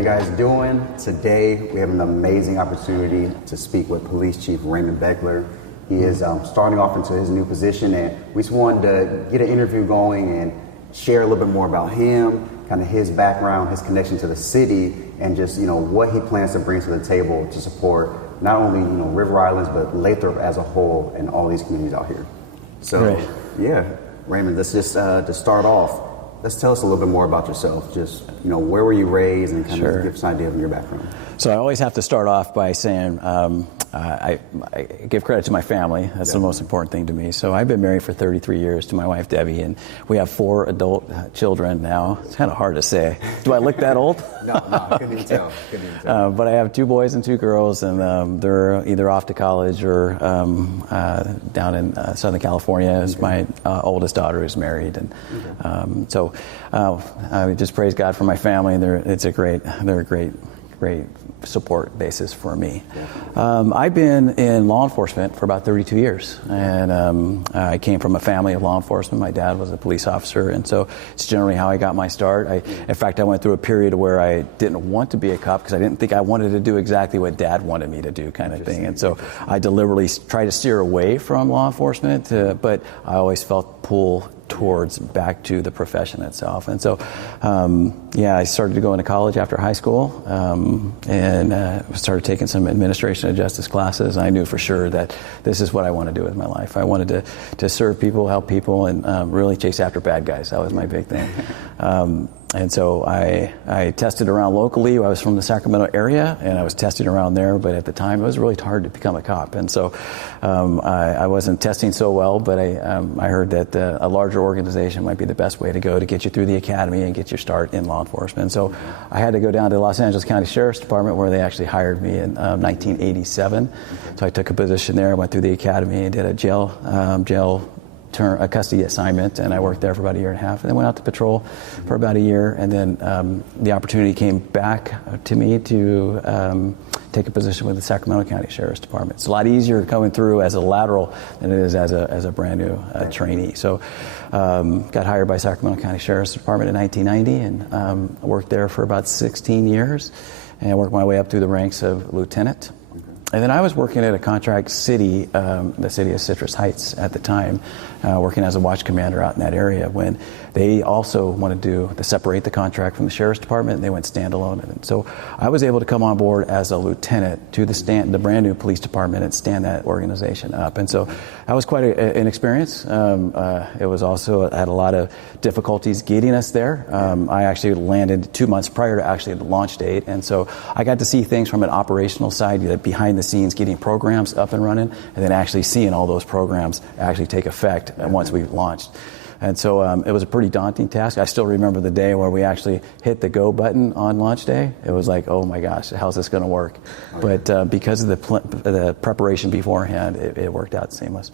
you guys doing? Today, we have an amazing opportunity to speak with Police Chief Raymond Bechler. He is starting off into his new position, and we just wanted to get an interview going and share a little bit more about him, kind of his background, his connection to the city, and just, what he plans to bring to the table to support not only, River Islands, but Lathrop as a whole and all these communities out here. So, yeah, Raymond, let's just to start off, let's tell us a little bit more about yourself. Just, where were you raised, and kind of give us an idea of your background. So I always have to start off by saying I give credit to my family. That's the most important thing to me. So I've been married for 33 years to my wife, Debbie, and we have 4 adult children now. It's kind of hard to say. Do I look that old? No, I couldn't even tell. But I have 2 boys and 2 girls, and they're either off to college or down in Southern California. As my oldest daughter is married, and so I just praise God for my family. They're a great support basis for me. I've been in law enforcement for about 32 years, and I came from a family of law enforcement. My dad was a police officer, and so it's generally how I got my start. In fact, I went through a period where I didn't want to be a cop because I didn't think I wanted to do exactly what Dad wanted me to do, kind of thing. And so I deliberately tried to steer away from law enforcement, but I always felt pull towards back to the profession itself. And so, I started to go into college after high school, and started taking some administration and justice classes. I knew for sure that this is what I want to do with my life. I wanted to serve people, help people, and really chase after bad guys. That was my big thing. And so I tested around locally. I was from the Sacramento area, and I was testing around there, but at the time it was really hard to become a cop. And so I wasn't testing so well, but I heard that a larger organization might be the best way to go to get you through the academy and get your start in law enforcement. And so I had to go down to the Los Angeles County Sheriff's Department, where they actually hired me in 1987. So I took a position there, went through the academy, and did a jail a custody assignment, and I worked there for about 1.5 years, and then went out to patrol for about 1 year, and then the opportunity came back to me to take a position with the Sacramento County Sheriff's Department. It's a lot easier coming through as a lateral than it is as a brand new trainee. So got hired by Sacramento County Sheriff's Department in 1990, and worked there for about 16 years, and worked my way up through the ranks of lieutenant. And then I was working at a contract city, the city of Citrus Heights at the time, working as a watch commander out in that area, when they also wanted to separate the contract from the Sheriff's Department, and they went standalone. And so I was able to come on board as a lieutenant to the brand new police department and stand that organization up. And so that was quite an experience. It was also had a lot of difficulties getting us there. I actually landed 2 months prior to actually the launch date, and so I got to see things from an operational side, behind the scenes, getting programs up and running, and then actually seeing all those programs actually take effect once we launched. And so it was a pretty daunting task. I still remember the day where we actually hit the go button on launch day. It was like, oh my gosh, how's this going to work? But because of the preparation beforehand, it worked out seamless.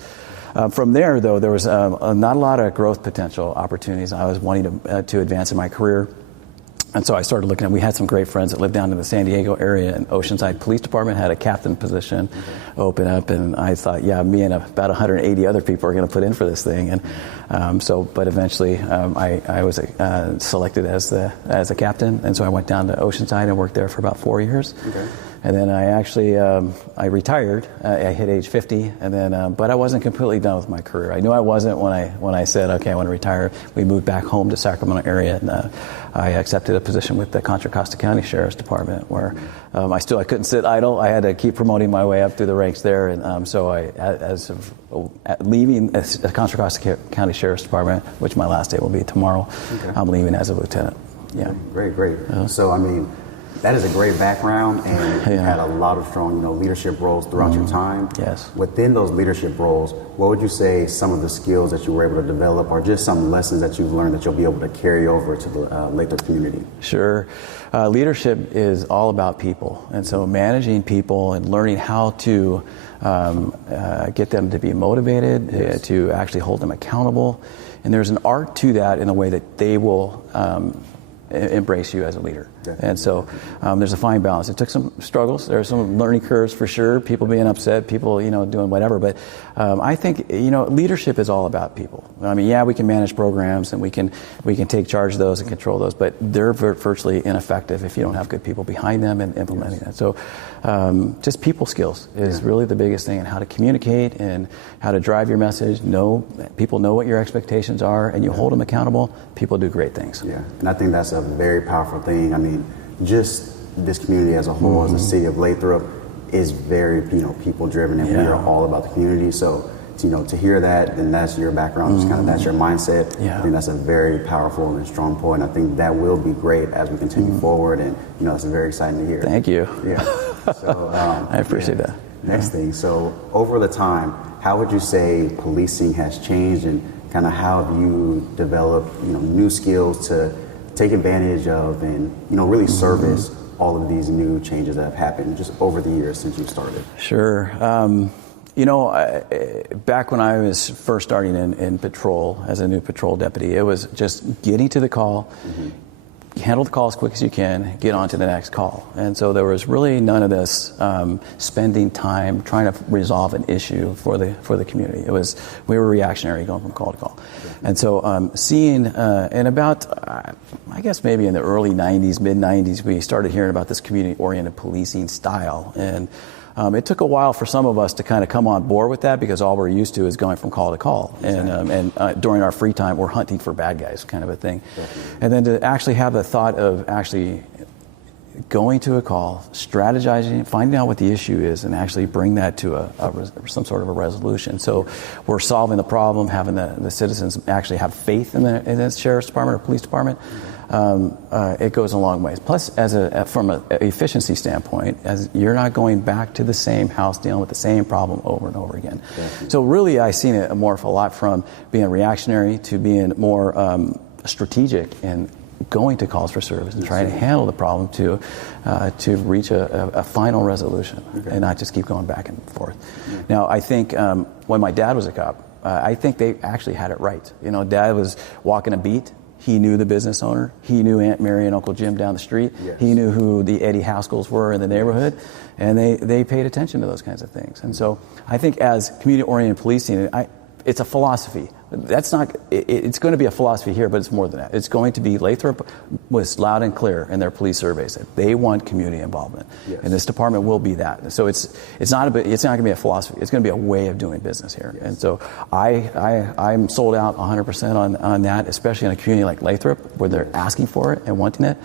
From there, though, there was not a lot of growth potential opportunities. I was wanting to advance in my career. And so I started looking at, we had some great friends that lived down in the San Diego area, and Oceanside Police Department had a captain position open up, and I thought, me and about 180 other people are going to put in for this thing. And but eventually I was selected as a captain, and so I went down to Oceanside and worked there for about 4 years. Okay. And then I actually I retired. I hit age 50, and then but I wasn't completely done with my career. I knew I wasn't when I said, okay, I want to retire. We moved back home to Sacramento area, and I accepted a position with the Contra Costa County Sheriff's Department, where I couldn't sit idle. I had to keep promoting my way up through the ranks there, and so as of leaving the Contra Costa County Sheriff's Department, which my last day will be tomorrow, I'm leaving as a lieutenant. Yeah. Great. So I mean, that is a great background, and you had a lot of strong, leadership roles throughout your time. Yes. Within those leadership roles, what would you say some of the skills that you were able to develop, or just some lessons that you've learned that you'll be able to carry over to the Lathrop community? Sure. Leadership is all about people, and so managing people and learning how to get them to be motivated, to actually hold them accountable. And there's an art to that in the way that they will embrace you as a leader. And so there's a fine balance. It took some struggles. There are some learning curves for sure, people being upset, people, doing whatever. But I think, leadership is all about people. I mean, yeah, we can manage programs and we can take charge of those and control those, but they're virtually ineffective if you don't have good people behind them and implementing that. So just people skills is really the biggest thing, and how to communicate and how to drive your message. People know what your expectations are, and you hold them accountable. People do great things. Yeah, and I think that's a very powerful thing. I mean, just this community as a whole, as the city of Lathrop, is very, people driven, and we are all about the community. So, to hear that, and that's your background, just kind of that's your mindset. I think that's a very powerful and strong point. I think that will be great as we continue forward, and it's very exciting to hear. Thank you. Yeah. So I appreciate that. Next thing, so over the time, how would you say policing has changed, and kind of how have you developed, new skills to take advantage of and, really service all of these new changes that have happened just over the years since you started? Sure. Back when I was first starting in patrol as a new patrol deputy, it was just getting to the call, handle the call as quick as you can, get on to the next call. And so there was really none of this spending time trying to resolve an issue for the community. We were reactionary, going from call to call. And so seeing, in about, I guess maybe in the early 90s, mid 90s, we started hearing about this community-oriented policing style. And it took a while for some of us to kind of come on board with that, because all we're used to is going from call to call. And during our free time, we're hunting for bad guys, kind of a thing. And then to actually have the thought of actually going to a call, strategizing, finding out what the issue is, and actually bring that to some sort of a resolution. So we're solving the problem, having the citizens actually have faith in the sheriff's department or police department. It goes a long way. Plus, from an efficiency standpoint, as you're not going back to the same house dealing with the same problem over and over again. So really, I've seen it morph a lot from being reactionary to being more strategic and going to calls for service and trying to handle the problem to reach a final resolution and not just keep going back and forth. Now, I think when my dad was a cop, I think they actually had it right. Dad was walking a beat. He knew the business owner. He knew Aunt Mary and Uncle Jim down the street. He knew who the Eddie Haskells were in the neighborhood, and they paid attention to those kinds of things. And so I think as community-oriented policing, it's a philosophy. That's not. It's going to be a philosophy here, but it's more than that. It's going to be Lathrop was loud and clear in their police surveys that they want community involvement, and this department will be that. So it's not going to be a philosophy. It's going to be a way of doing business here. And so I'm sold out 100% on that, especially in a community like Lathrop where they're asking for it and wanting it.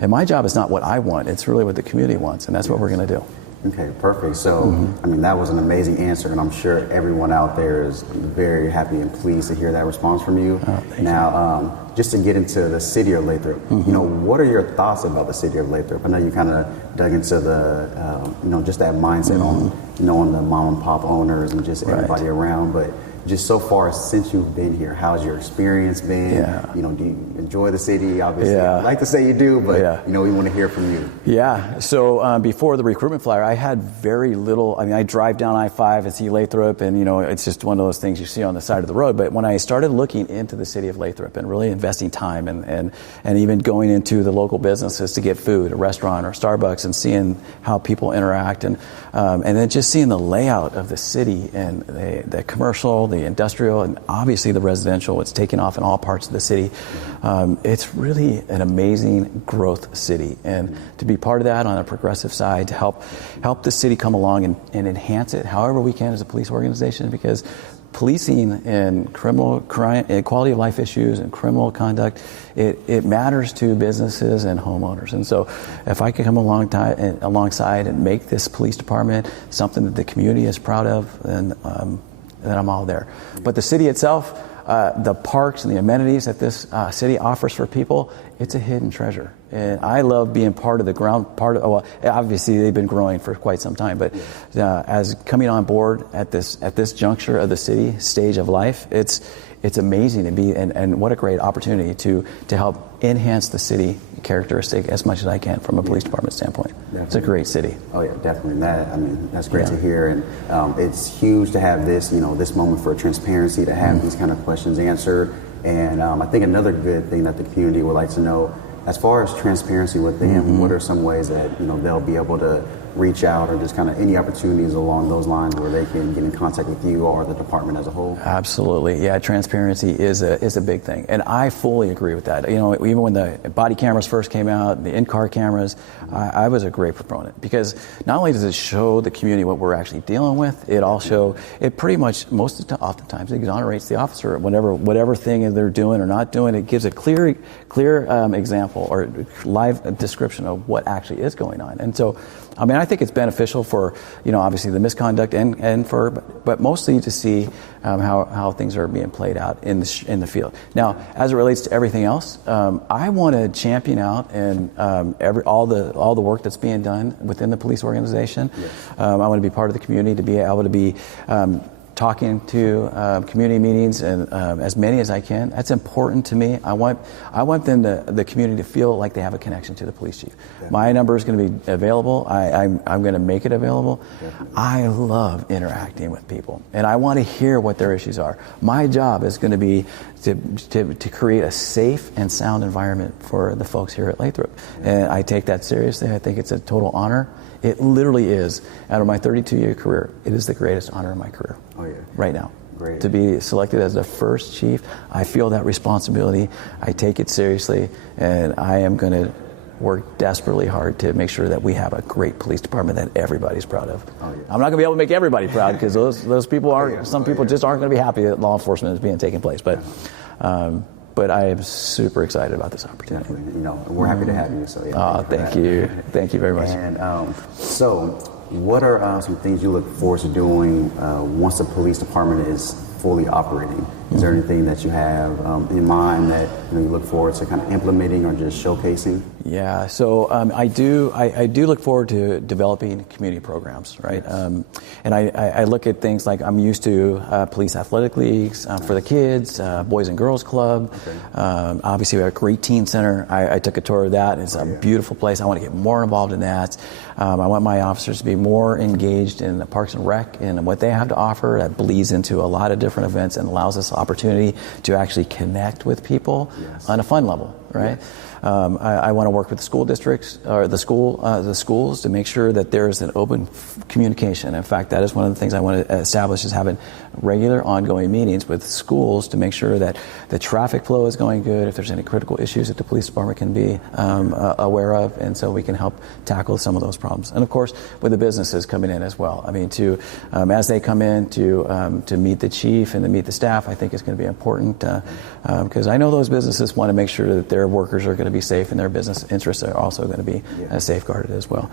And my job is not what I want. It's really what the community wants, and that's what we're going to do. Okay, perfect. So, I mean, that was an amazing answer, and I'm sure everyone out there is very happy and pleased to hear that response from you. Now, just to get into the city of Lathrop, what are your thoughts about the city of Lathrop? I know you kind of dug into the, just that mindset on knowing the mom and pop owners and just everybody around, but just so far since you've been here, how's your experience been? Do you enjoy the city? Obviously, I'd like to say you do, but we want to hear from you. Yeah. So before the recruitment flyer, I had very little. I mean, I drive down I-5 and see Lathrop, and it's just one of those things you see on the side of the road. But when I started looking into the city of Lathrop and really investing time and even going into the local businesses to get food, a restaurant or Starbucks, and seeing how people interact, and then just seeing the layout of the city and the commercial, the industrial, and obviously the residential. It's taken off in all parts of the city. It's really an amazing growth city, and to be part of that on a progressive side to help the city come along and enhance it however we can as a police organization, because policing and criminal crime and quality of life issues and criminal conduct, it matters to businesses and homeowners. And so if I can come alongside and make this police department something that the community is proud of, then I'm all there. But the city itself, the parks and the amenities that this city offers for people, it's a hidden treasure. And I love being part of the ground, obviously they've been growing for quite some time, but as coming on board at this juncture of the city stage of life, it's amazing to be, and what a great opportunity to help enhance the city characteristic as much as I can from a police department standpoint. Definitely. It's a great city. Oh yeah, definitely. That's great to hear, and it's huge to have this moment for transparency, to have these kind of questions answered. And I think another good thing that the community would like to know, as far as transparency with them, what are some ways that they'll be able to reach out, or just kind of any opportunities along those lines where they can get in contact with you or the department as a whole? Absolutely, yeah. Transparency is a big thing, and I fully agree with that. Even when the body cameras first came out, the in-car cameras, I was a great proponent, because not only does it show the community what we're actually dealing with, it pretty much oftentimes exonerates the officer. Whatever thing they're doing or not doing, it gives a clear example or live description of what actually is going on. And so, I think it's beneficial for, obviously the misconduct but mostly to see how things are being played out in the field. Now, as it relates to everything else, I want to champion out and all the work that's being done within the police organization. Yes. I want to be part of the community, to be able to be talking to community meetings, and as many as I can. That's important to me. I want the community to feel like they have a connection to the police chief. Definitely. My number is going to be available. I'm going to make it available. Definitely. I love interacting with people, and I want to hear what their issues are. My job is going to be to create a safe and sound environment for the folks here at Lathrop. Yeah. And I take that seriously. I think it's a total honor. It literally is. Out of my 32-year career, it is the greatest honor of my career. Oh, yeah. Right now. Great. To be selected as the first chief, I feel that responsibility. I take it seriously, and I am going to work desperately hard to make sure that we have a great police department that everybody's proud of. Oh, yeah. I'm not going to be able to make everybody proud, because those people aren't. Some people just aren't going to be happy that law enforcement is being taken place. But I am super excited about this opportunity. Definitely. We're happy to have you. So yeah. Thank you. Thank you very much. And so, what are some things you look forward to doing once the police department is fully operating? Is there anything that you have in mind that you look forward to kind of implementing or just showcasing? Yeah, so I do look forward to developing community programs, right? Yes. And I look at things like, I'm used to police athletic leagues for the kids, Boys and Girls Club. Okay. Obviously, we have a great teen center. I took a tour of that. It's a beautiful place. I want to get more involved in that. I want my officers to be more engaged in the Parks and Rec and what they have to offer. That bleeds into a lot of different events and allows us opportunity to actually connect with people on a fun level, right? Yes. I want to work with the school districts or the schools to make sure that there is an open communication. In fact, that is one of the things I want to establish, is having regular ongoing meetings with schools to make sure that the traffic flow is going good, if there's any critical issues that the police department can be aware of, and so we can help tackle some of those problems. And of course, with the businesses coming in as well. I mean, as they come in to meet the chief and to meet the staff, I think is going to be important, because I know those businesses want to make sure that their workers are going to be safe, and their business interests are also going to be safeguarded as well.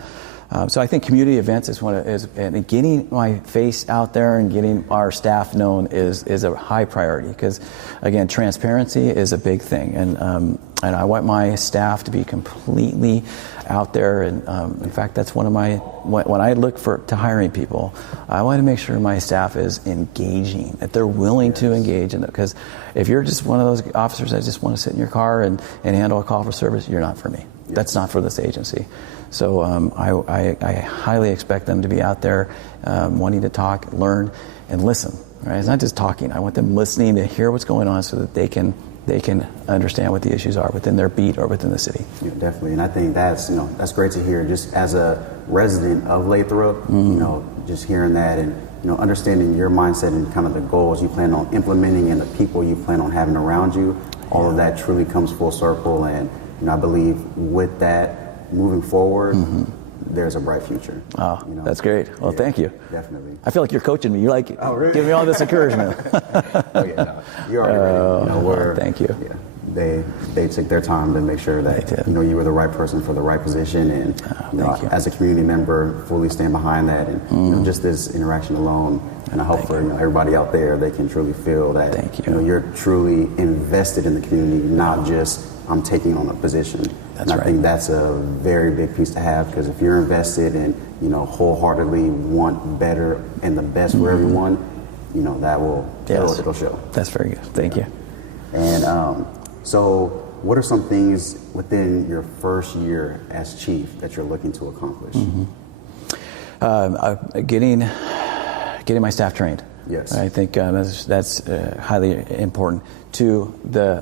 So I think community events and getting my face out there and getting our staff known is a high priority, because again, transparency is a big thing, and I want my staff to be completely out there. And in fact, that's one of my, when I look to hiring people, I want to make sure my staff is engaging, that they're willing to engage in it. Because if you're just one of those officers that just want to sit in your car and handle a call for service, you're not for me. That's not for this agency. So I highly expect them to be out there wanting to talk, learn, and listen. Right? It's not just talking. I want them listening to hear what's going on, so that they can understand what the issues are within their beat or within the city. Yeah, definitely. And I think that's great to hear. Just as a resident of Lathrop, just hearing that and understanding your mindset and kind of the goals you plan on implementing and the people you plan on having around you, all of that truly comes full circle. And I believe with that, moving forward, there's a bright future. Oh, that's great. Well, thank you. Definitely. I feel like you're coaching me. You're like giving me all this encouragement. You're already ready. Thank you. Yeah. They took their time to make sure that you were the right person for the right position, and as a community member, fully stand behind that, and just this interaction alone. And I hope for everybody out there, they can truly feel that you're truly invested in the community, not just I'm taking on a position. I think that's a very big piece to have, because if you're invested and wholeheartedly want better and the best for everyone, that will it'll show. That's very good. Thank you. And so, what are some things within your first year as chief that you're looking to accomplish? Getting my staff trained. Yes. I think that's highly important to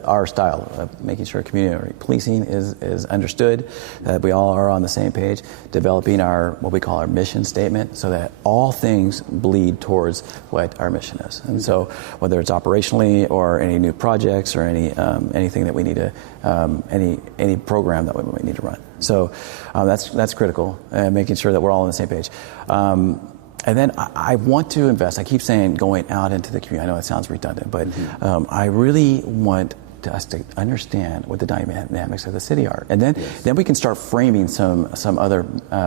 our style of making sure community policing is understood, that we all are on the same page, developing what we call our mission statement, so that all things bleed towards what our mission is. And so whether it's operationally or any new projects or anything that we need to, any program that we need to run. So that's critical, making sure that we're all on the same page. And then I want to invest. I keep saying going out into the community. I know it sounds redundant, but I really want us to understand what the dynamics of the city are, and then we can start framing some other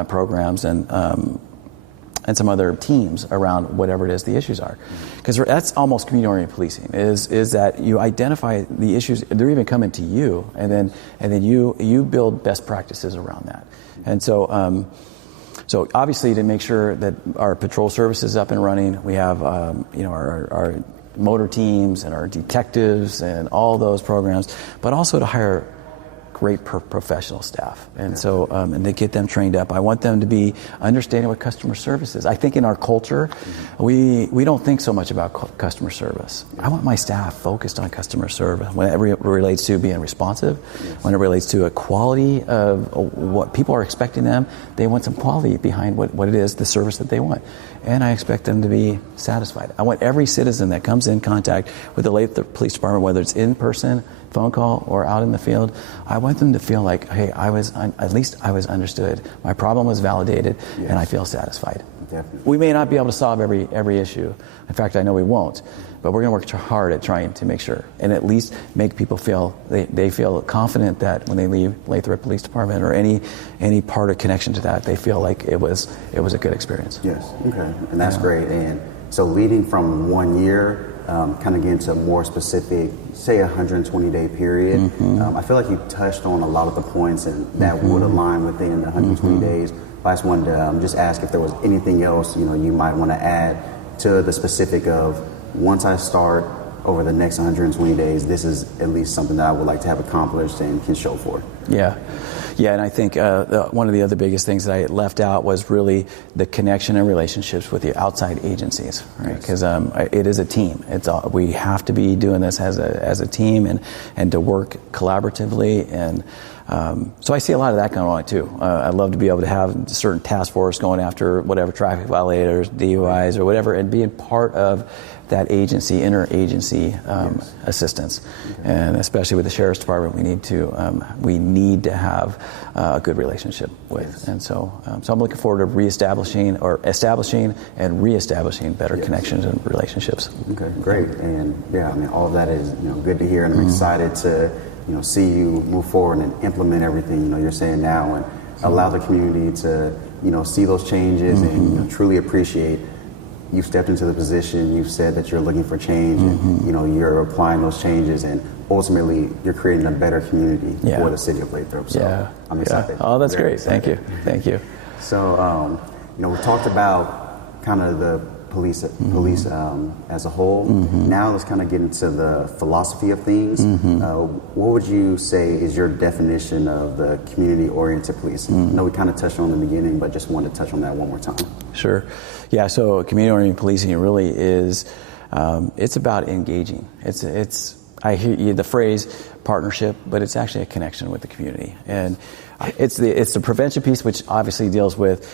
programs and some other teams around whatever it is the issues are, because that's almost community-oriented policing. Is that you identify the issues, they're even coming to you, and then you build best practices around that, and so. So obviously, to make sure that our patrol service is up and running, we have our motor teams and our detectives and all those programs, but also to hire great professional staff, and so and to get them trained up. I want them to be understanding what customer service is. I think in our culture, we don't think so much about customer service. I want my staff focused on customer service when it relates to being responsive, when it relates to a quality of what people are expecting them. They want some quality behind what it is, the service that they want, and I expect them to be satisfied. I want every citizen that comes in contact with the Lathrop Police Department, whether it's in person, phone call, or out in the field, I want them to feel like, hey, at least I was understood. My problem was validated, and I feel satisfied. Definitely. We may not be able to solve every issue. In fact, I know we won't. But we're going to work hard at trying to make sure, and at least make people feel they feel confident that when they leave Lathrop Police Department or any part of connection to that, they feel like it was a good experience. Yes. Okay. And that's great. And so leading from 1 year. Kind of get into a more specific, say 120-day period. I feel like you touched on a lot of the points and that would align within the 120 days. But I just wanted to just ask if there was anything else you might want to add to the specific of once I start over the next 120 days, this is at least something that I would like to have accomplished and can show for. Yeah, and I think one of the other biggest things that I left out was really the connection and relationships with the outside agencies, right? Because it is a team. We have to be doing this as a team and to work collaboratively. And so I see a lot of that going on too. I'd love to be able to have a certain task force going after whatever traffic violators, DUIs, or whatever, and being part of that agency, interagency assistance, and especially with the Sheriff's Department, we need to have a good relationship with, and so I'm looking forward to establishing and reestablishing better connections and relationships. Okay, great, and yeah, I mean all of that is good to hear, and I'm excited to see you move forward and implement everything you're saying now, and allow the community to see those changes and truly appreciate. You've stepped into the position, you've said that you're looking for change, and you're applying those changes, and ultimately you're creating a better community for the city of Lathrop. So I'm excited. Oh, that's great. Thank you. So we talked about kind of the police as a whole. Now let's kind of get into the philosophy of things. What would you say is your definition of the community-oriented policing? I know we kind of touched on it in the beginning, but just wanted to touch on that one more time. Sure. Yeah, so community-oriented policing really is, it's about engaging. I hear the phrase partnership, but it's actually a connection with the community. And it's the prevention piece, which obviously deals with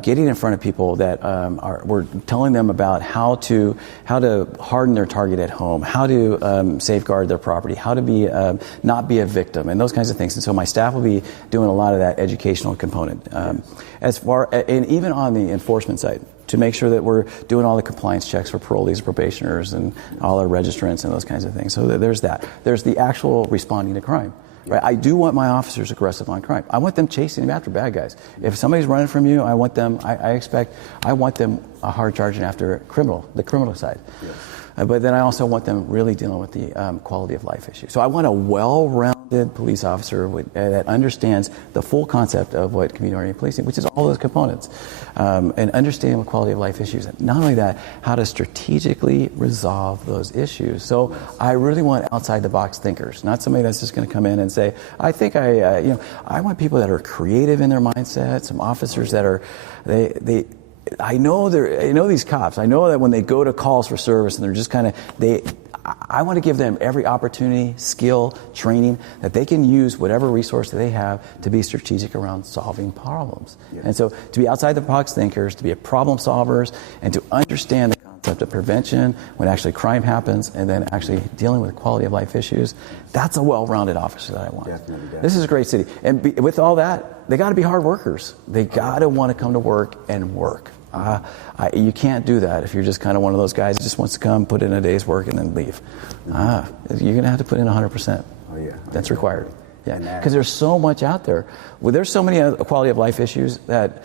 getting in front of people that we're telling them about how to harden their target at home, how to safeguard their property, how to not be a victim, and those kinds of things. And so my staff will be doing a lot of that educational component, and even on the enforcement side, to make sure that we're doing all the compliance checks for parolees, probationers, and all our registrants and those kinds of things. So there's that. There's the actual responding to crime. Right? I do want my officers aggressive on crime. I want them chasing after bad guys. If somebody's running from you, I want them a hard charging after the criminal side. Yes. But then I also want them really dealing with the quality of life issue. So I want a well-rounded police officer that understands the full concept of what community-oriented policing, which is all those components, and understanding what quality of life issues. And not only that, how to strategically resolve those issues. So I really want outside-the-box thinkers, not somebody that's just going to come in and say, I think I want people that are creative in their mindset, some officers that are, I know these cops. I know that when they go to calls for service and they're just kind of, I want to give them every opportunity, skill, training that they can use whatever resource that they have to be strategic around solving problems. Yeah. And so to be outside the box thinkers, to be problem solvers, and to understand the concept of prevention when actually crime happens, and then actually dealing with quality of life issues, that's a well-rounded officer that I want. Definitely. This is a great city. And with all that, they got to be hard workers. They got to want to come to work and work. You can't do that if you're just kind of one of those guys who just wants to come, put in a day's work, and then leave. You're going to have to put in 100%. Oh, yeah. That's required. Yeah, because there's so much out there. Well, there's so many quality of life issues that,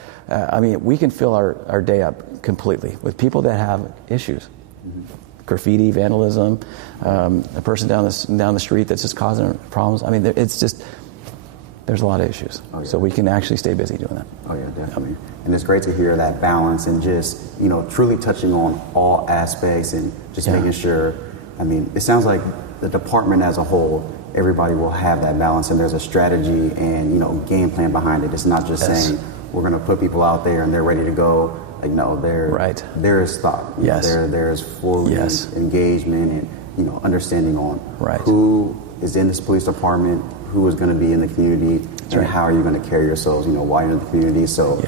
we can fill our day up completely with people that have issues. Mm-hmm. Graffiti, vandalism, a person down the street that's just causing problems. It's just... There's a lot of issues. Oh, yeah. So we can actually stay busy doing that. Oh, yeah, definitely. And it's great to hear that balance and just, truly touching on all aspects and just making sure, it sounds like the department as a whole, everybody will have that balance and there's a strategy and, game plan behind it. It's not just saying we're going to put people out there and they're ready to go. Like, no, there is thought. Yes. There's full engagement and, understanding on who is in this police department, who is going to be in the community, and how are you going to carry yourselves, while you're in the community. So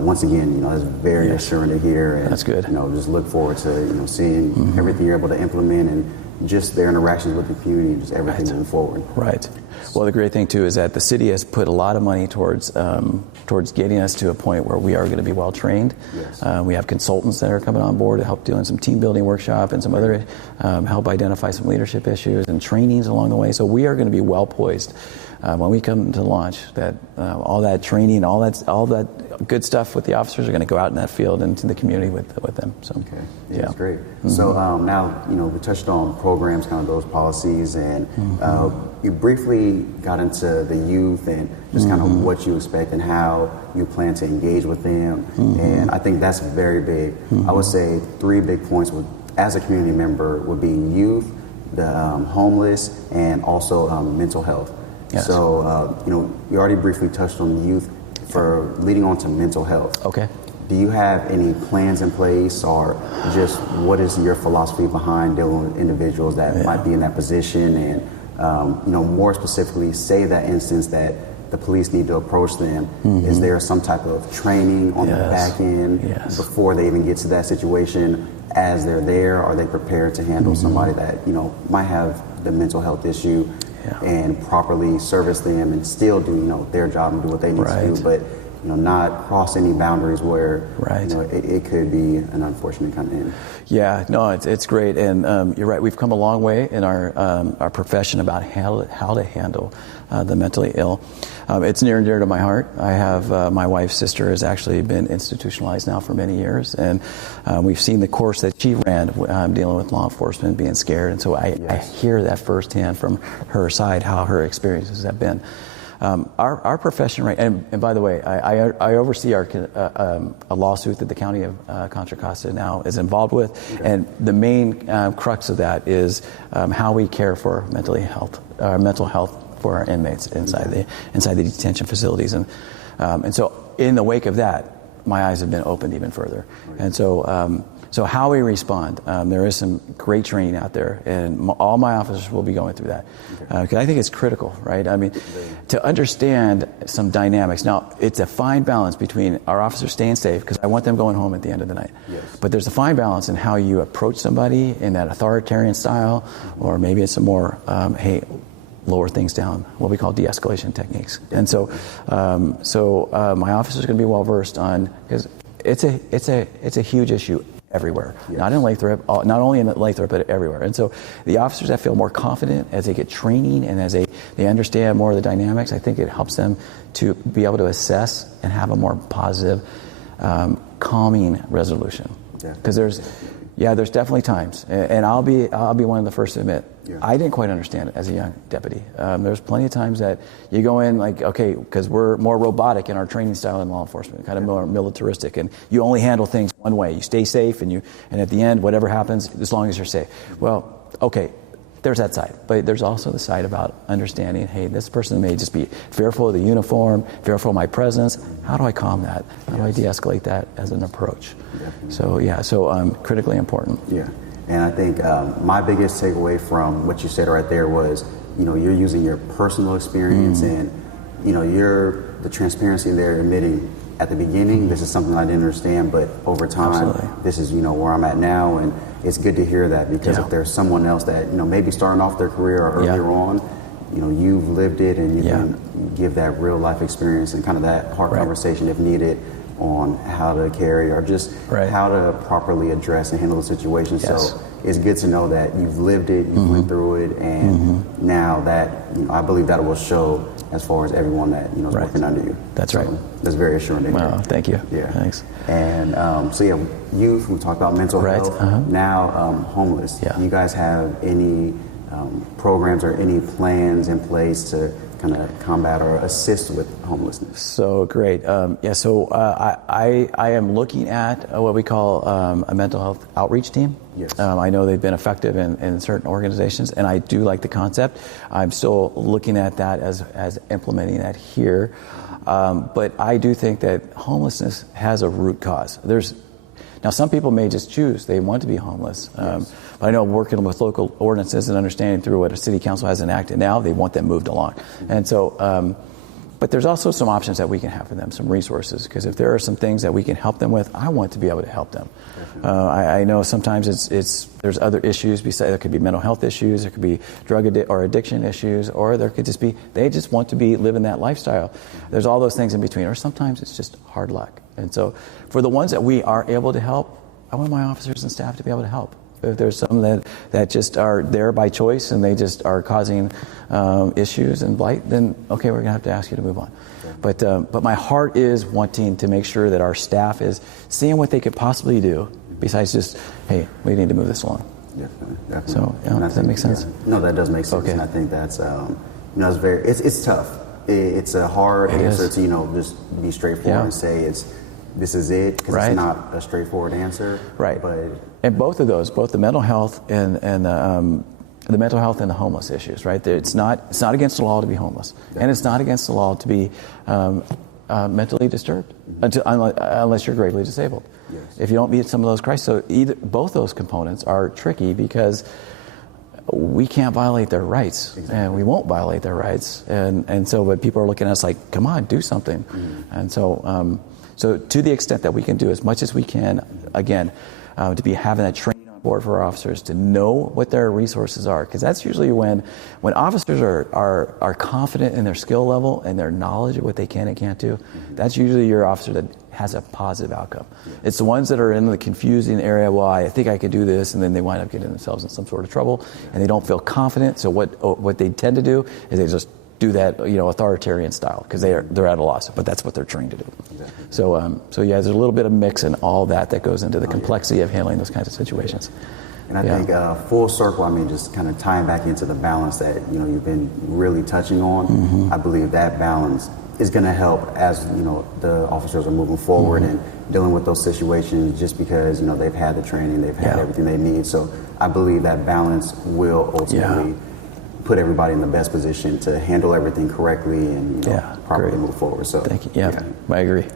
once again, it's very assuring to hear. And, that's good. Just look forward to, seeing everything you're able to implement and just their interactions with the community, just everything moving forward. Right. Well, the great thing, too, is that the city has put a lot of money towards getting us to a point where we are going to be well-trained. Yes. We have consultants that are coming on board to help doing some team-building workshop and some other help identify some leadership issues and trainings along the way. So we are going to be well-poised when we come to launch. That all that training, all that good stuff with the officers are going to go out in that field and to the community with them. So that's great. Mm-hmm. So now we touched on programs, kind of those policies, and you briefly got into the youth and just kind of what you expect and how you plan to engage with them. And I think that's very big. I would say 3 big points as a community member would be youth, the homeless, and also mental health. Yes. So you already briefly touched on youth. For leading on to mental health. Okay. Do you have any plans in place, or just what is your philosophy behind dealing with individuals that might be in that position, and more specifically, say that instance that the police need to approach them? Is there some type of training on the back end before they even get to that situation? As they're there, are they prepared to handle somebody that might have the mental health issue? And properly service them and still do their job and do what they need to do, but not cross any boundaries where it could be an unfortunate kind of end. Yeah, no, it's great, and you're right. We've come a long way in our profession about how to handle the mentally ill. It's near and dear to my heart. I have my wife's sister has actually been institutionalized now for many years, and we've seen the course that she ran dealing with law enforcement, being scared, and so I hear that firsthand from her side how her experiences have been. Our profession, right? And by the way, I oversee a lawsuit that the county of Contra Costa now is involved with, and the main crux of that is how we care for mental health for our inmates inside the detention facilities, and so in the wake of that, my eyes have been opened even further, and so how we respond, there is some great training out there, and all my officers will be going through that, because I think it's critical, right? To understand some dynamics. Now, it's a fine balance between our officers staying safe, because I want them going home at the end of the night. Yes. But there's a fine balance in how you approach somebody in that authoritarian style, or maybe it's a more, lower things down, what we call de-escalation techniques. And so my officers are going to be well versed on, because it's a huge issue everywhere, not in Lathrop, not only in Lathrop, but everywhere. And so the officers that feel more confident as they get training and as they understand more of the dynamics, I think it helps them to be able to assess and have a more positive, calming resolution. Because there's definitely times, and I'll be one of the first to admit, I didn't quite understand it as a young deputy. There's plenty of times that you go in like, okay, because we're more robotic in our training style in law enforcement, kind of more militaristic, and you only handle things one way. You stay safe, and at the end, whatever happens, as long as you're safe. Well, okay, there's that side, but there's also the side about understanding, hey, this person may just be fearful of the uniform, fearful of my presence. How do I calm that? How do I de-escalate that as an approach? Definitely. So critically important. Yeah, and I think my biggest takeaway from what you said right there was, you're using your personal experience and, you're the transparency there, admitting at the beginning, this is something I didn't understand, but over time, this is, where I'm at now. And it's good to hear that, because if there's someone else that, maybe starting off their career or earlier on, you've lived it and you can give that real life experience and kind of that hard conversation if needed on how to carry or just how to properly address and handle the situation. So it's good to know that you've lived it, you've went through it, and now that, I believe that will show as far as everyone that, is working under you. That's right. That's very assuring. Wow, thank you. Yeah. Thanks. And youth, we talked about mental health, now homeless. Yeah. Do you guys have any programs or any plans in place to kind of combat or assist with homelessness? So great. So I am looking at what we call a mental health outreach team. Yes. I know they've been effective in certain organizations, and I do like the concept. I'm still looking at that as implementing that here. But I do think that homelessness has a root cause. Now, some people may just choose, they want to be homeless. But I know working with local ordinances and understanding through what a city council has enacted now, they want them moved along. And so, but there's also some options that we can have for them, some resources, because if there are some things that we can help them with, I want to be able to help them. I know sometimes there's other issues besides, there could be mental health issues, there could be drug or addiction issues, or there could just be, they just want to be living that lifestyle. There's all those things in between, or sometimes it's just hard luck. And so for the ones that we are able to help, I want my officers and staff to be able to help. If there's some that just are there by choice and they just are causing issues and blight, then okay, we're going to have to ask you to move on. But my heart is wanting to make sure that our staff is seeing what they could possibly do besides just, hey, we need to move this along. Definitely. So does that make sense? No, that does make sense. Okay. And I think that's it's tough. It's a hard answer to just be straightforward and say this is it, because it's not a straightforward answer. Right. But and both of those, both the mental health and the mental health and the homeless issues, right? It's not against the law to be homeless, and it's not against the law to be mentally disturbed unless you're gravely disabled. Yes. If you don't meet some of those criteria, so both those components are tricky because we can't violate their rights, and we won't violate their rights, and so but people are looking at us like, come on, do something, and so so to the extent that we can do as much as we can, again, to be having that training on board for our officers to know what their resources are, because that's usually when officers are confident in their skill level and their knowledge of what they can and can't do. That's usually your officer that has a positive outcome. It's the ones that are in the confusing area. Well, I think I could do this, and then they wind up getting themselves in some sort of trouble, and they don't feel confident. So what they tend to do is they just do that, authoritarian style, because they're at a loss, but that's what they're trained to do. Exactly. So there's a little bit of mix in all that goes into the complexity of handling those kinds of situations. And I think full circle, just kind of tying back into the balance that you've been really touching on. I believe that balance is going to help as the officers are moving forward and dealing with those situations, just because they've had the training, they've had everything they need. So I believe that balance will ultimately put everybody in the best position to handle everything correctly and properly move forward. So thank you. Yeah, I agree.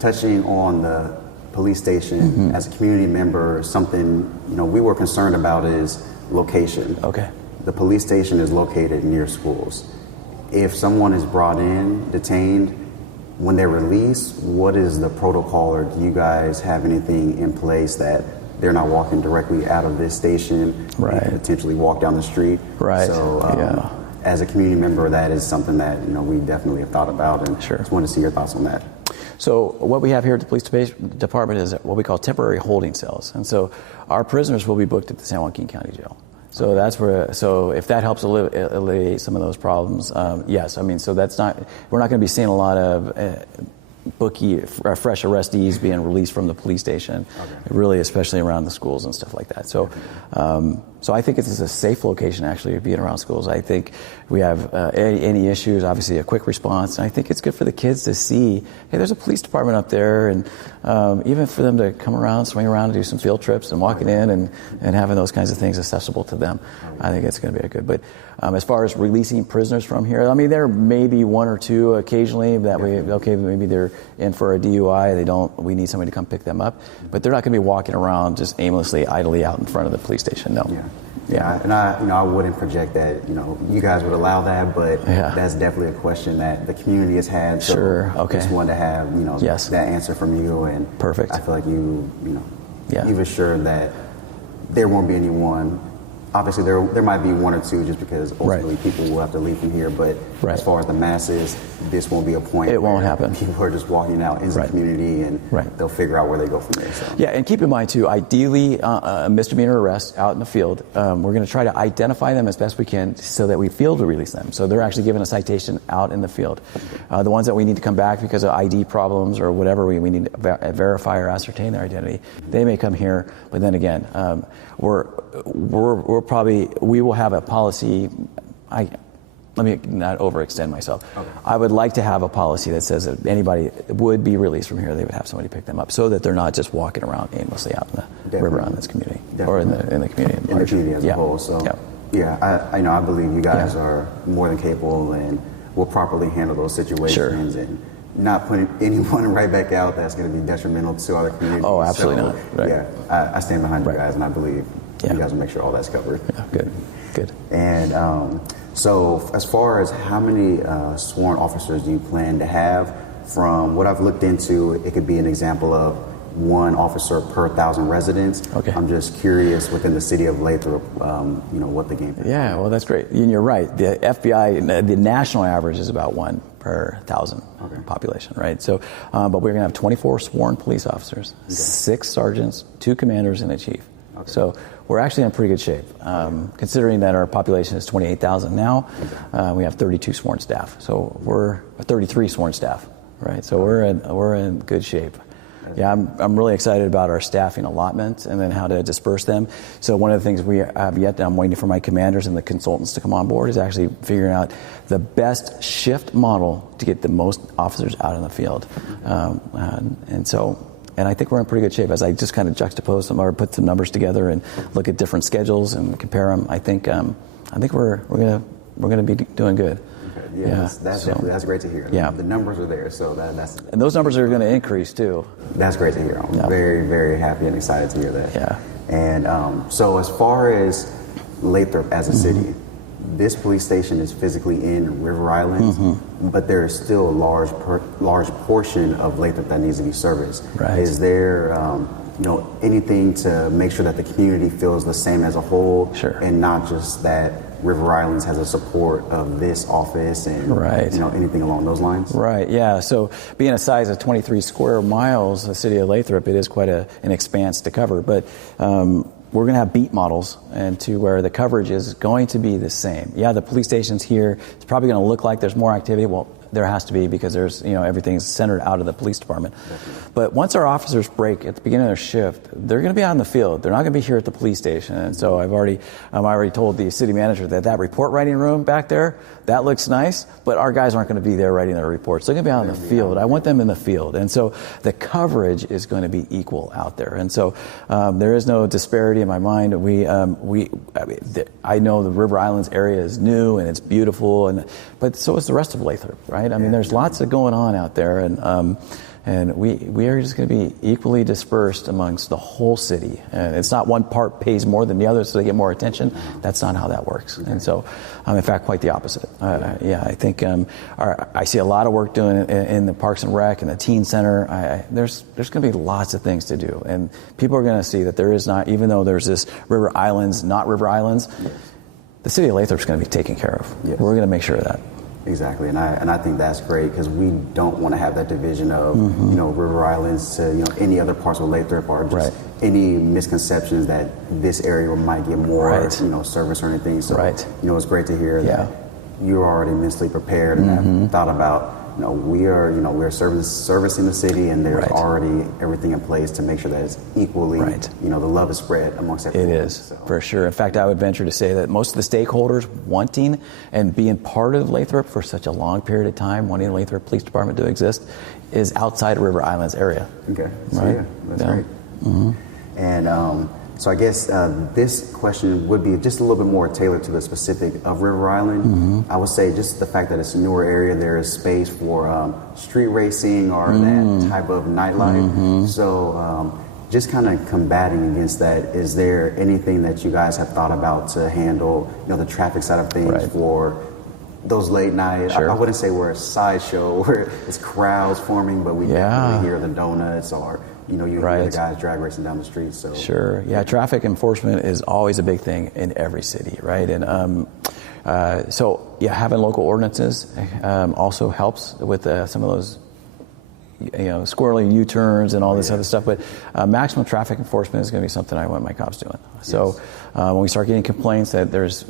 Touching on the police station, as a community member, something we were concerned about is location. Okay. The police station is located near schools. If someone is brought in, detained, when they're released, what is the protocol, or do you guys have anything in place that they're not walking directly out of this station, they could potentially walk down the street? Right. So as a community member, that is something that we definitely have thought about, and just want to see your thoughts on that. So what we have here at the police department is what we call temporary holding cells, and so our prisoners will be booked at the San Joaquin County Jail. So that's where. So if that helps alleviate some of those problems, yes. So we're not going to be seeing a lot of fresh arrestees being released from the police station, really, especially around the schools and stuff like that. So, so I think it's a safe location actually, being around schools. I think we have any issues, obviously a quick response. And I think it's good for the kids to see, hey, there's a police department up there, and even for them to come around, swing around, and do some field trips, and walking in and having those kinds of things accessible to them. I think it's going to be a good. But as far as releasing prisoners from here, I mean, there may be one or two occasionally that maybe they're in for a DUI. We need somebody to come pick them up, but they're not going to be walking around just aimlessly, idly out in front of the police station. No. Yeah, and I wouldn't project that, you guys would allow that, but that's definitely a question that the community has had. So sure. Okay. Just wanted to have, that answer from you, and perfect. I feel like you've assured that there won't be anyone. Obviously, there might be one or two, just because ultimately people will have to leave from here. But as far as the masses, this won't be a point. It won't happen. People are just walking out into the community, and they'll figure out where they go from there. So. Yeah, and keep in mind too, ideally, a misdemeanor arrest out in the field. We're going to try to identify them as best we can, so that we field release them. So they're actually given a citation out in the field. The ones that we need to come back because of ID problems or whatever, we need to verify or ascertain their identity. They may come here, but then again, we will have a policy. Let me not overextend myself. Okay. I would like to have a policy that says that anybody would be released from here, they would have somebody pick them up, so that they're not just walking around aimlessly out in the River Islands community, or in the community. In the community as a whole. So I believe you guys are more than capable and will properly handle those situations and not putting anyone right back out that's going to be detrimental to other communities. Oh, absolutely not. Right. Yeah, I stand behind you guys, and I believe you guys will make sure all that's covered. Yeah, good. And so as far as how many sworn officers do you plan to have? From what I've looked into, it could be an example of one officer per 1,000 residents. Okay. I'm just curious, within the city of Lathrop, what the game is. Yeah, well, that's great. And you're right. The FBI, the national average is about 1 per 1,000 population, right? So, but we're going to have 24 sworn police officers, 6 sergeants, 2 commanders, and a chief. Okay. So we're actually in pretty good shape, considering that our population is 28,000 now. We have 32 sworn staff, so we're 33 sworn staff, right? So we're in good shape. Yeah, I'm really excited about our staffing allotment and then how to disperse them. So one of the things we have yet, I'm waiting for my commanders and the consultants to come on board, is actually figuring out the best shift model to get the most officers out in the field. And I think we're in pretty good shape. As I just kind of juxtapose them or put some numbers together and look at different schedules and compare them, I think we're gonna be doing good. Okay. Yeah, that's great to hear. Yeah, the numbers are there, so and those numbers are going to increase too. That's great to hear. I'm very, very happy and excited to hear that. Yeah. And so as far as Lathrop as a city, this police station is physically in River Islands, but there is still a large portion of Lathrop that needs to be serviced. Right. Is there anything to make sure that the community feels the same as a whole, and not just that River Islands has a support of this office and anything along those lines? Right. Yeah. So being a size of 23 square miles, the city of Lathrop, it is quite an expanse to cover, but we're going to have beat models, and to where the coverage is going to be the same. Yeah, the police station's here. It's probably going to look like there's more activity. Well, there has to be, because there's everything's centered out of the police department. But once our officers break at the beginning of their shift, they're going to be out in the field. They're not going to be here at the police station. And so I already told the city manager that report writing room back there, that looks nice, but our guys aren't going to be there writing their reports. They're going to be out in the field. I want them in the field. And so the coverage is going to be equal out there. And so there is no disparity in my mind. I know the River Islands area is new and it's beautiful, but so is the rest of Lathrop, right? I mean, there's lots of going on out there, and we are just going to be equally dispersed amongst the whole city. And it's not one part pays more than the other so they get more attention. That's not how that works. And so, in fact, quite the opposite. I think I see a lot of work doing in the Parks and Rec and the Teen Center. There's going to be lots of things to do, and people are going to see that there is not, even though there's this River Islands, not River Islands, the city of Lathrop is going to be taken care of. Yes. We're going to make sure of that. Exactly, and I think that's great, because we don't want to have that division of River Islands to any other parts of Lathrop, or just any misconceptions that this area might get more service or anything. So it's great to hear that you're already mentally prepared and have thought about we're servicing the city, and there's already everything in place to make sure that it's equally, the love is spread amongst everyone. It is, for sure. In fact, I would venture to say that most of the stakeholders wanting and being part of Lathrop for such a long period of time, wanting the Lathrop Police Department to exist, is outside of River Islands area. Okay, so that's great. Mm-hmm. And so I guess this question would be just a little bit more tailored to the specific of River Island. Mm-hmm. I would say just the fact that it's a newer area, there is space for street racing or that type of nightlife. Mm-hmm. So just kind of combating against that, is there anything that you guys have thought about to handle, the traffic side of things for those late nights? Sure. I wouldn't say we're a sideshow where it's crowds forming, but we definitely hear the donuts or you hear the guys drag racing down the street. So sure, traffic enforcement is always a big thing in every city, right? And having local ordinances also helps with some of those squirrely U-turns and all this other stuff. But maximum traffic enforcement is going to be something I want my cops doing. So when we start getting complaints that there's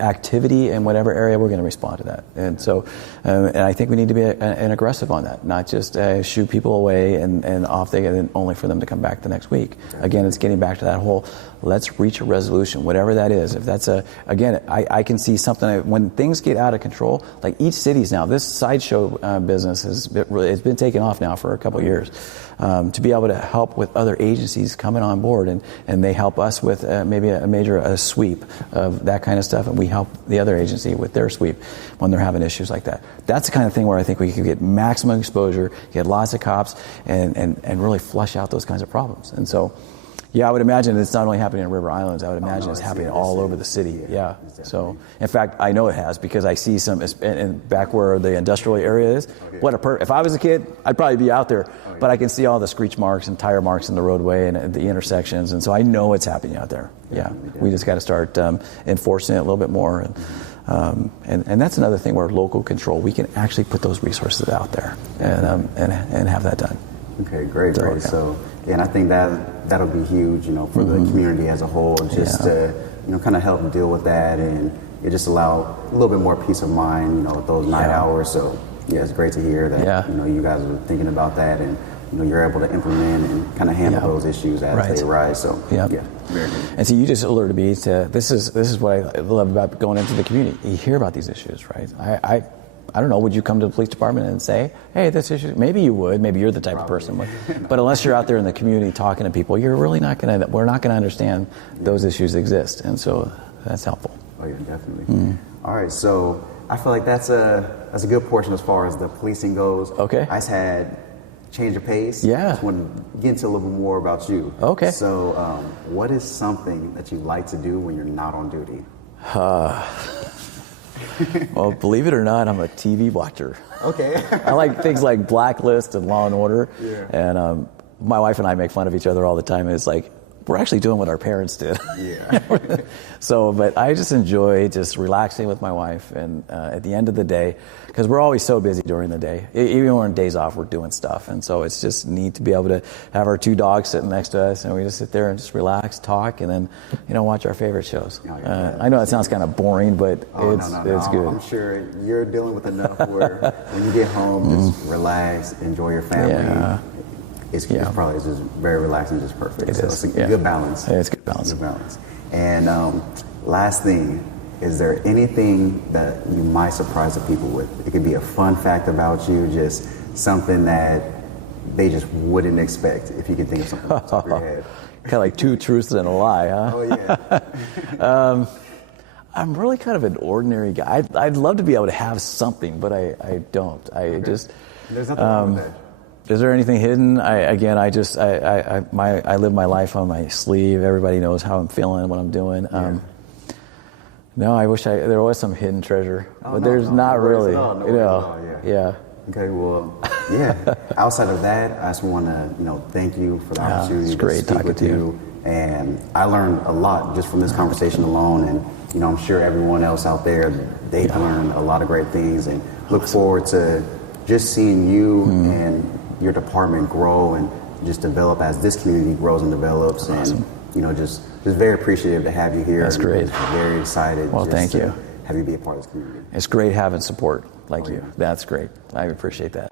activity in whatever area, we're going to respond to that. And so, and I think we need to be an aggressive on that, not just shoot people away and off they get, and only for them to come back the next week. Again, it's getting back to that whole, let's reach a resolution, whatever that is. If that's I can see something, when things get out of control, like each city's now, this sideshow business it's been taken off now for a couple of years. To be able to help with other agencies coming on board, and they help us with maybe a major sweep of that kind of stuff, and we help the other agency with their sweep when they're having issues like that. That's the kind of thing where I think we can get maximum exposure, get lots of cops, and really flush out those kinds of problems. And so, I would imagine it's not only happening in River Islands. I would imagine it's happening all over the city. Yeah. So, in fact, I know it has because I see some back where the industrial area is. Okay. If I was a kid, I'd probably be out there. But I can see all the screech marks and tire marks in the roadway and the intersections, and so I know it's happening out there. Yeah. We just got to start enforcing it a little bit more. And that's another thing where local control, we can actually put those resources out there and have that done. Okay, great. So, and I think that'll be huge, for the community as a whole, just to, kind of help deal with that, and it just allow a little bit more peace of mind, with those night hours. So, it's great to hear that, you guys are thinking about that, and you're able to implement and kind of handle those issues as they arise. So, very good. And so you just alerted me to this is what I love about going into the community. You hear about these issues, right? I don't know, would you come to the police department and say, hey, this issue, maybe you would, maybe you're the type of person, but unless you're out there in the community talking to people, we're not going to understand those issues exist. And so that's helpful. Oh yeah, definitely. All right, so I feel like that's a good portion as far as the policing goes. Okay. I just had change of pace. Yeah. Just want to get into a little bit more about you. Okay. So what is something that you like to do when you're not on duty? Well, believe it or not, I'm a TV watcher. Okay. I like things like Blacklist and Law and Order. Yeah. And my wife and I make fun of each other all the time. And it's like, we're actually doing what our parents did. Yeah. So, but I just enjoy just relaxing with my wife, and at the end of the day, because we're always so busy during the day. Even when we're on days off, we're doing stuff, and so it's just neat to be able to have our two dogs sitting next to us, and we just sit there and just relax, talk, and then watch our favorite shows. I know that sounds kind of boring, but it's good. I'm sure you're dealing with enough where when you get home, just relax, enjoy your family. Yeah. It's probably just very relaxing, just perfect. It's a good balance. It's good balance. Good balance. And last thing, is there anything that you might surprise the people with? It could be a fun fact about you, just something that they just wouldn't expect, if you can think of something off the top of your head. Kind of like two truths and a lie, huh? Oh, yeah. I'm really kind of an ordinary guy. I'd love to be able to have something, but I don't. There's nothing wrong with that. Is there anything hidden? I live my life on my sleeve. Everybody knows how I'm feeling, what I'm doing. No, I wish there was some hidden treasure, but there's not really. Yeah. Okay, well, outside of that, I just want to, thank you for the opportunity to speak with you. And I learned a lot just from this conversation alone. And, I'm sure everyone else out there, they've learned a lot of great things, and look forward to just seeing you and your department grow and just develop as this community grows and develops. Awesome. And, just very appreciative to have you here. That's great. Very excited. Well, thank you. have you be a part of this community. It's great having support like Oh, you. yeah. That's great. I appreciate that.